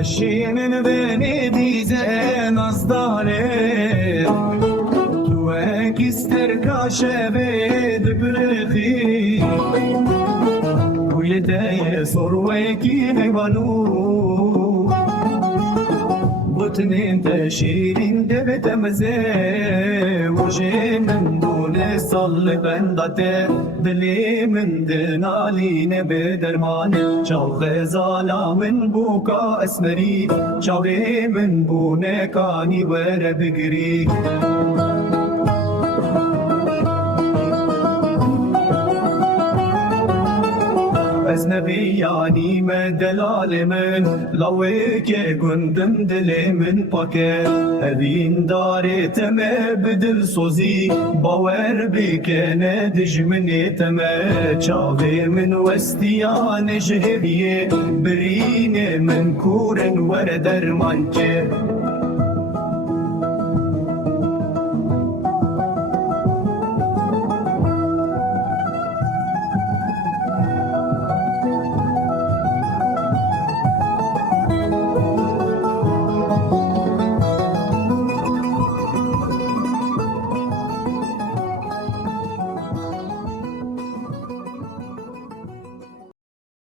وشي من بين ديزان أصداري واكستر كاشبيد برخي ويداي صرويكي نبانو بطنين تشيرين دبت مزي وجي من دون صل بندته دلي من دنالي نبدرمان شوخ زالا من بوكا اسمري شاوري من بونكاني ور بگري أزنبياني من دلال من لويك قندم دلي من باكر أبين داري تمي بدل صوزي باور بك ندج من تمي شاغي من وستيان جهبيه برين من كورن وردر مانكي